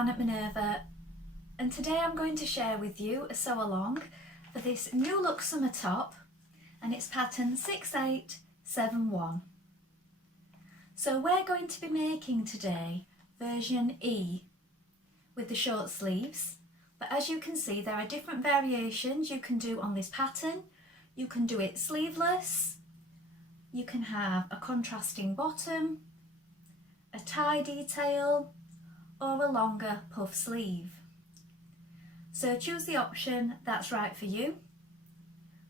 Dianne at Minerva, and today I'm going to share with you a sew along for this new look summer top, and it's pattern 6871. So we're going to be making today version E with the short sleeves, but as you can see there are different variations you can do on this pattern. You can do it sleeveless, you can have a contrasting bottom, a tie detail, or a longer puff sleeve. So choose the option that's right for you,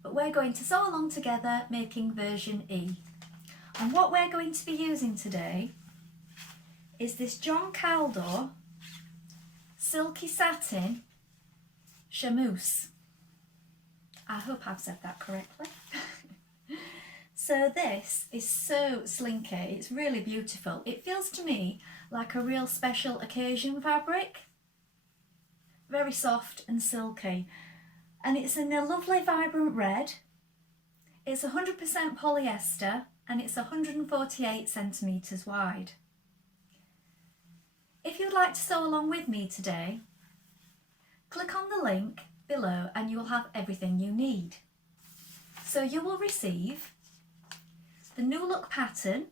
but we're going to sew along together making version E. And what we're going to be using today is this John Kaldor Silky Satin Charmeuse. I hope I've said that correctly. So this is so slinky, it's really beautiful. It feels to me like a real special occasion fabric. Very soft and silky. And it's in a lovely vibrant red. It's 100% polyester and it's 148 centimetres wide. If you'd like to sew along with me today, click on the link below and you'll have everything you need. So you will receive the new look pattern,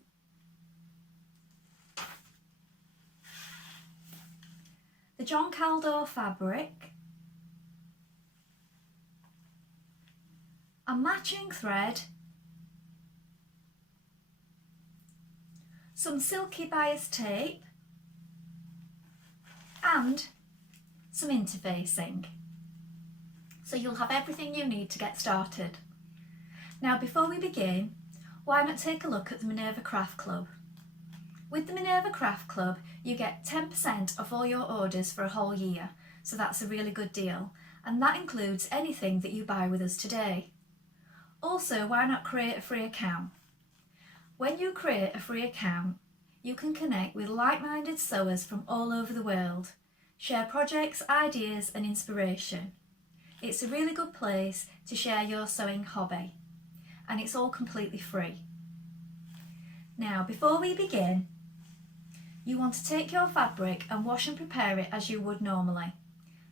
the John Kaldor fabric, a matching thread, some silky bias tape and some interfacing. So you'll have everything you need to get started. Now before we begin, why not take a look at the Minerva Craft Club? With the Minerva Craft Club you get 10% off all your orders for a whole year, so that's a really good deal, and that includes anything that you buy with us today. Also, why not create a free account? When you create a free account, you can connect with like-minded sewers from all over the world, share projects, ideas and inspiration. It's a really good place to share your sewing hobby, and it's all completely free. Now, before we begin, you want to take your fabric and wash and prepare it as you would normally.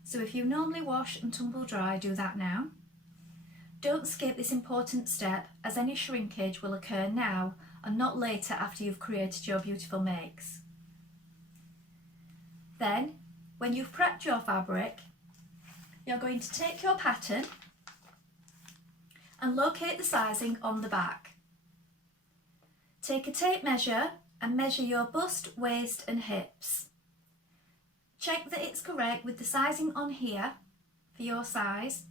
So if you normally wash and tumble dry, do that now. Don't skip this important step, as any shrinkage will occur now and not later after you've created your beautiful makes. Then, when you've prepped your fabric, you're going to take your pattern and locate the sizing on the back. Take a tape measure and measure your bust, waist and hips. Check that it's correct with the sizing on here for your size.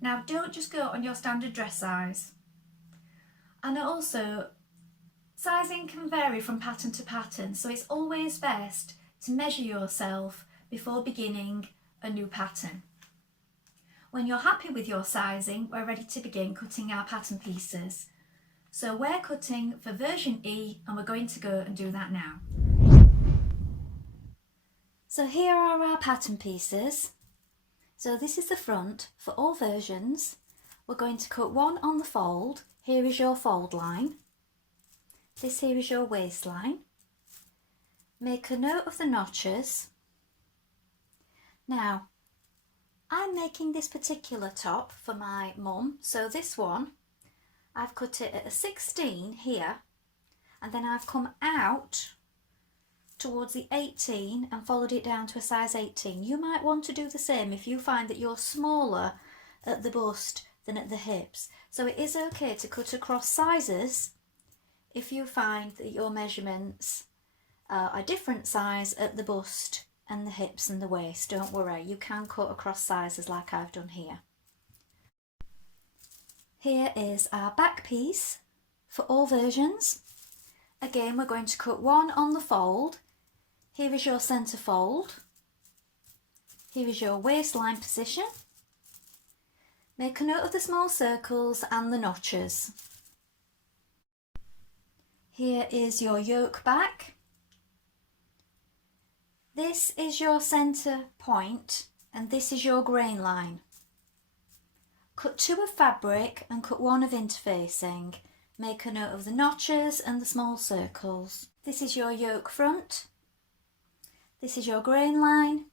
Now don't just go on your standard dress size. And also, sizing can vary from pattern to pattern, so it's always best to measure yourself before beginning a new pattern. When you're happy with your sizing, we're ready to begin cutting our pattern pieces. So we're cutting for version E and we're going to go and do that now. So here are our pattern pieces. So this is the front for all versions. We're going to cut one on the fold. Here is your fold line. This here is your waistline. Make a note of the notches. Now, I'm making this particular top for my mum, so this one, I've cut it at a 16 here, and then I've come out towards the 18 and followed it down to a size 18. You might want to do the same if you find that you're smaller at the bust than at the hips. So it is okay to cut across sizes if you find that your measurements are a different size at the bust and the hips and the waist. Don't worry, you can cut across sizes like I've done here. Here is our back piece for all versions. Again, we're going to cut one on the fold. Here is your centre fold. Here is your waistline position. Make a note of the small circles and the notches. Here is your yoke back. This is your centre point and this is your grain line. Cut two of fabric and cut one of interfacing. Make a note of the notches and the small circles. This is your yoke front. This is your grain line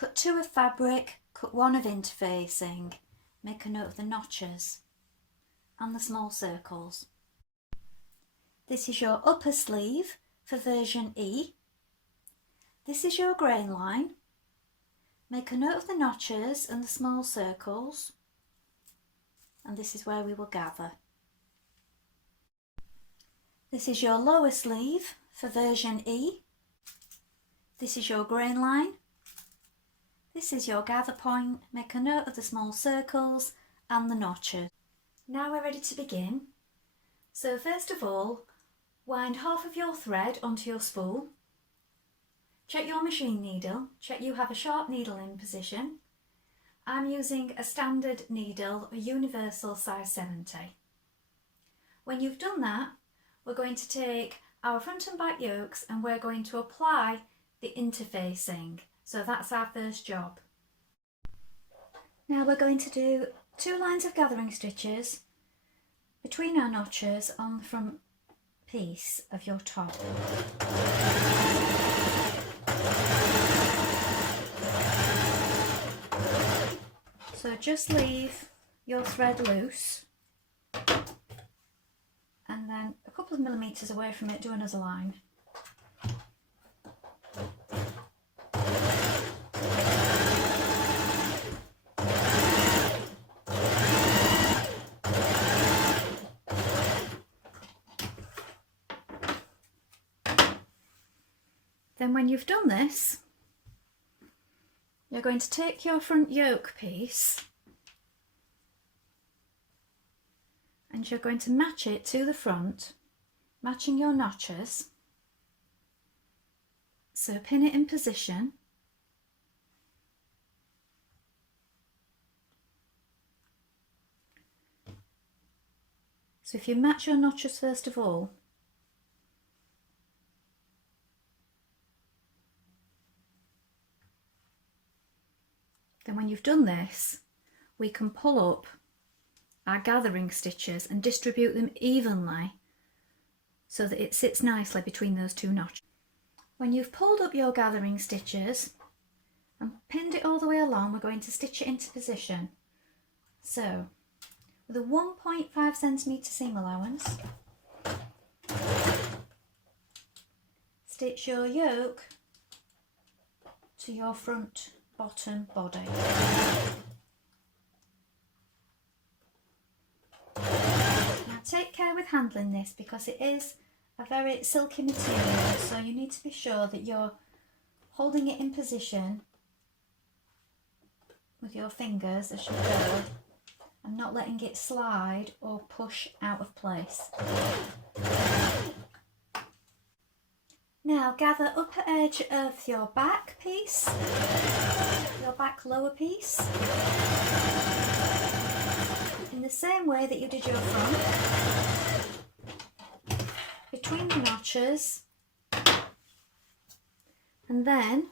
Cut 2 of fabric, cut 1 of interfacing. Make a note of the notches and the small circles. This is your upper sleeve for version E. This is your grain line. Make a note of the notches and the small circles. And this is where we will gather. This is your lower sleeve for version E. This is your grain line. This is your gather point. Make a note of the small circles and the notches. Now we're ready to begin. So first of all, wind half of your thread onto your spool. Check your machine needle. Check you have a sharp needle in position. I'm using a standard needle, a universal size 70. When you've done that, we're going to take our front and back yokes and we're going to apply the interfacing. So that's our first job. Now we're going to do 2 lines of gathering stitches between our notches on the front piece of your top. So just leave your thread loose and then a couple of millimetres away from it do another line. Then when you've done this, you're going to take your front yoke piece and you're going to match it to the front, matching your notches. So pin it in position. So if you match your notches first of all, then when you've done this, we can pull up our gathering stitches and distribute them evenly so that it sits nicely between those 2 notches. When you've pulled up your gathering stitches and pinned it all the way along, we're going to stitch it into position. So with a 1.5 centimetre seam allowance, stitch your yoke to your front bottom body. Now take care with handling this because it is a very silky material, so you need to be sure that you're holding it in position with your fingers as you go and not letting it slide or push out of place. Now gather upper edge of your back piece, your back lower piece, in the same way that you did your front, between the notches, and then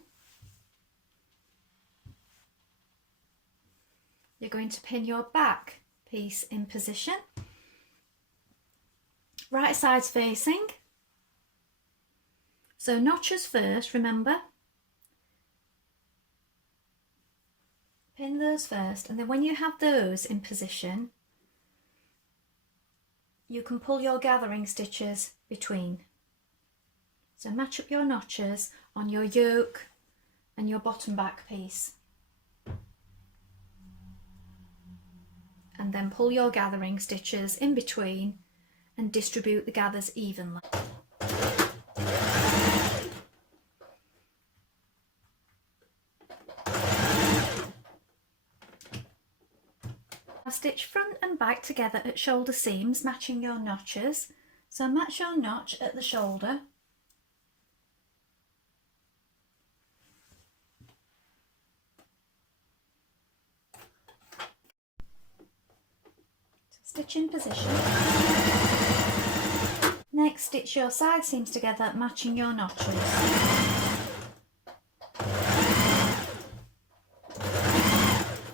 you're going to pin your back piece in position, right sides facing. So notches first, remember, pin those first, and then when you have those in position, you can pull your gathering stitches between. So match up your notches on your yoke and your bottom back piece. And then pull your gathering stitches in between and distribute the gathers evenly. Stitch front and back together at shoulder seams, matching your notches. So match your notch at the shoulder. Stitch in position. Next, stitch your side seams together, matching your notches.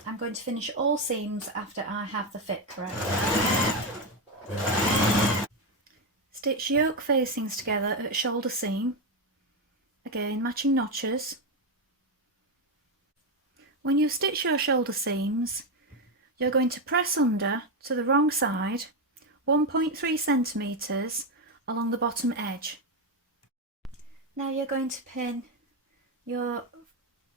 I'm going to finish all seams after I have the fit correct. Stitch yoke facings together at shoulder seam, again matching notches. When you stitch your shoulder seams, you're going to press under to the wrong side 1.3 centimetres along the bottom edge. Now you're going to pin your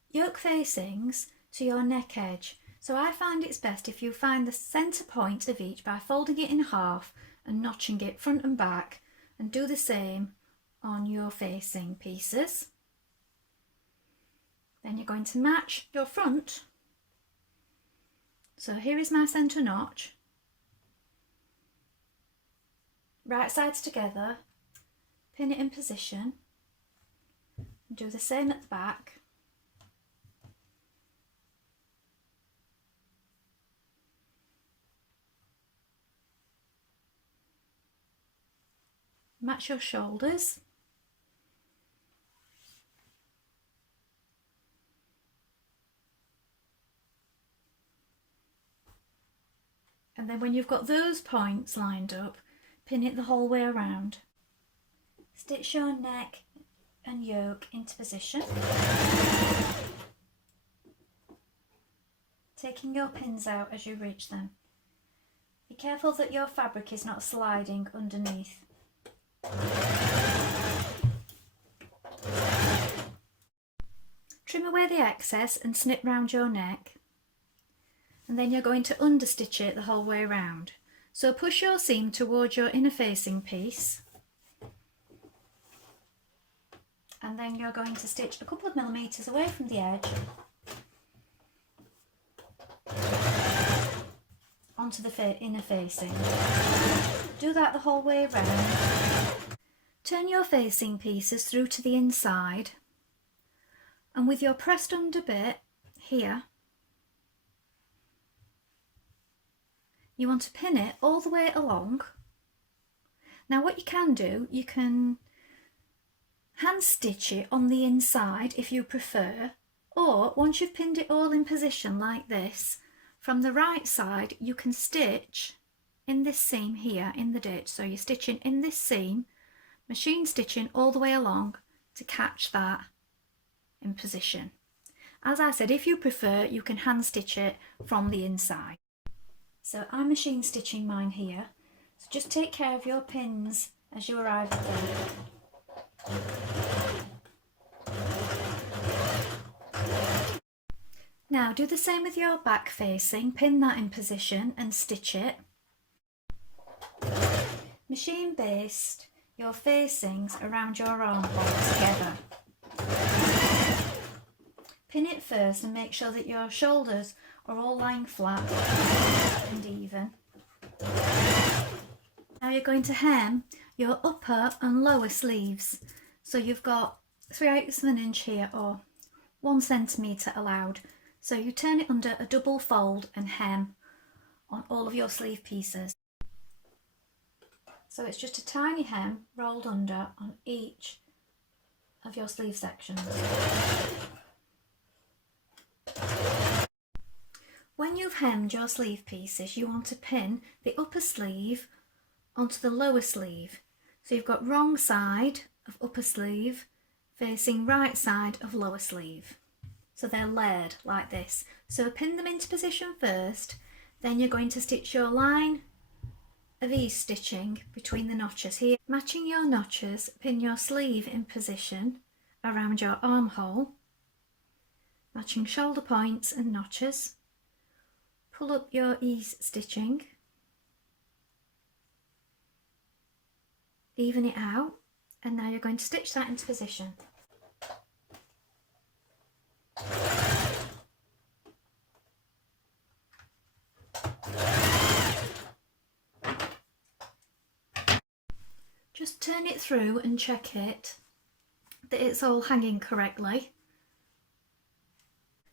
yoke facings to your neck edge. So I find it's best if you find the centre point of each by folding it in half and notching it front and back, and do the same on your facing pieces. Then you're going to match your front. So here is my centre notch. Right sides together, pin it in position, and do the same at the back. Match your shoulders. And then when you've got those points lined up, pin it the whole way around. Stitch your neck and yoke into position, taking your pins out as you reach them. Be careful that your fabric is not sliding underneath. Trim away the excess and snip round your neck, and then you're going to understitch it the whole way around. So push your seam towards your inner facing piece, and then you're going to stitch a couple of millimetres away from the edge onto the inner facing. Do that the whole way around. Turn your facing pieces through to the inside, and with your pressed under bit here, you want to pin it all the way along. Now what you can do, you can hand stitch it on the inside if you prefer, or once you've pinned it all in position like this, from the right side you can stitch in this seam here in the ditch. So you're stitching in this seam, machine stitching all the way along to catch that in position. As I said, if you prefer, you can hand stitch it from the inside. So I'm machine stitching mine here, so just take care of your pins as you arrive at them. Now do the same with your back facing, pin that in position and stitch it. Machine baste your facings around your armhole together. Pin it first and make sure that your shoulders are all lying flat and even. Now you're going to hem your upper and lower sleeves. So you've got 3/8 of an inch here, or 1 centimetre allowed. So you turn it under a double fold and hem on all of your sleeve pieces. So it's just a tiny hem rolled under on each of your sleeve sections. When you've hemmed your sleeve pieces, you want to pin the upper sleeve onto the lower sleeve. So you've got wrong side of upper sleeve facing right side of lower sleeve. So they're layered like this. So pin them into position first, then you're going to stitch your line of ease stitching between the notches here. Matching your notches, pin your sleeve in position around your armhole, matching shoulder points and notches. Pull up your ease stitching, even it out, and now you're going to stitch that into position. Just turn it through and check it that it's all hanging correctly.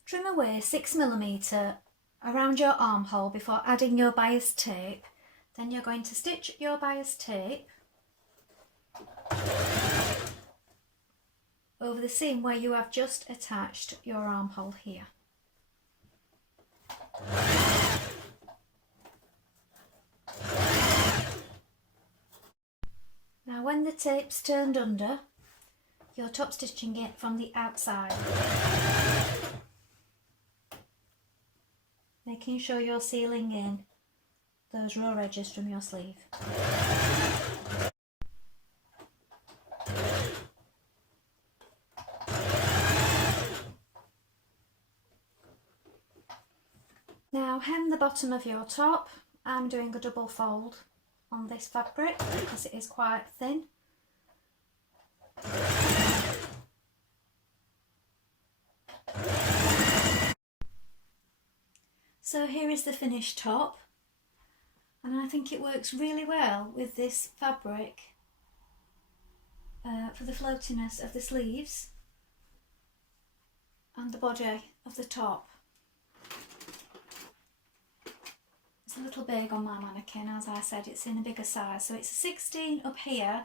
Trim away 6mm around your armhole before adding your bias tape. Then you're going to stitch your bias tape over the seam where you have just attached your armhole here. Now when the tape's turned under, you're top stitching it from the outside. making sure you're sealing in those raw edges from your sleeve. Now hem the bottom of your top. I'm doing a double fold on this fabric because it is quite thin. So here is the finished top, and I think it works really well with this fabric for the floatiness of the sleeves and the body of the top. It's a little big on my mannequin, as I said, it's in a bigger size, so it's a 16 up here,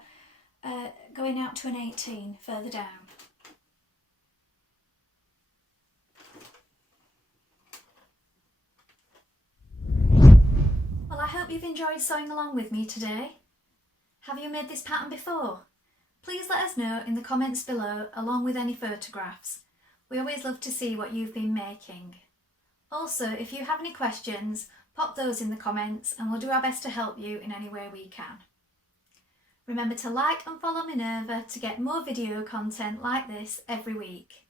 going out to an 18 further down. Well, I hope you've enjoyed sewing along with me today. Have you made this pattern before? Please let us know in the comments below, along with any photographs. We always love to see what you've been making. Also, if you have any questions, pop those in the comments and we'll do our best to help you in any way we can. Remember to like and follow Minerva to get more video content like this every week.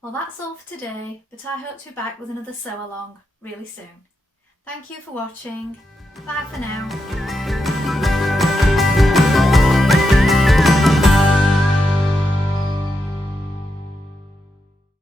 Well, that's all for today, but I hope to be back with another sew along really soon. Thank you for watching. Bye for now.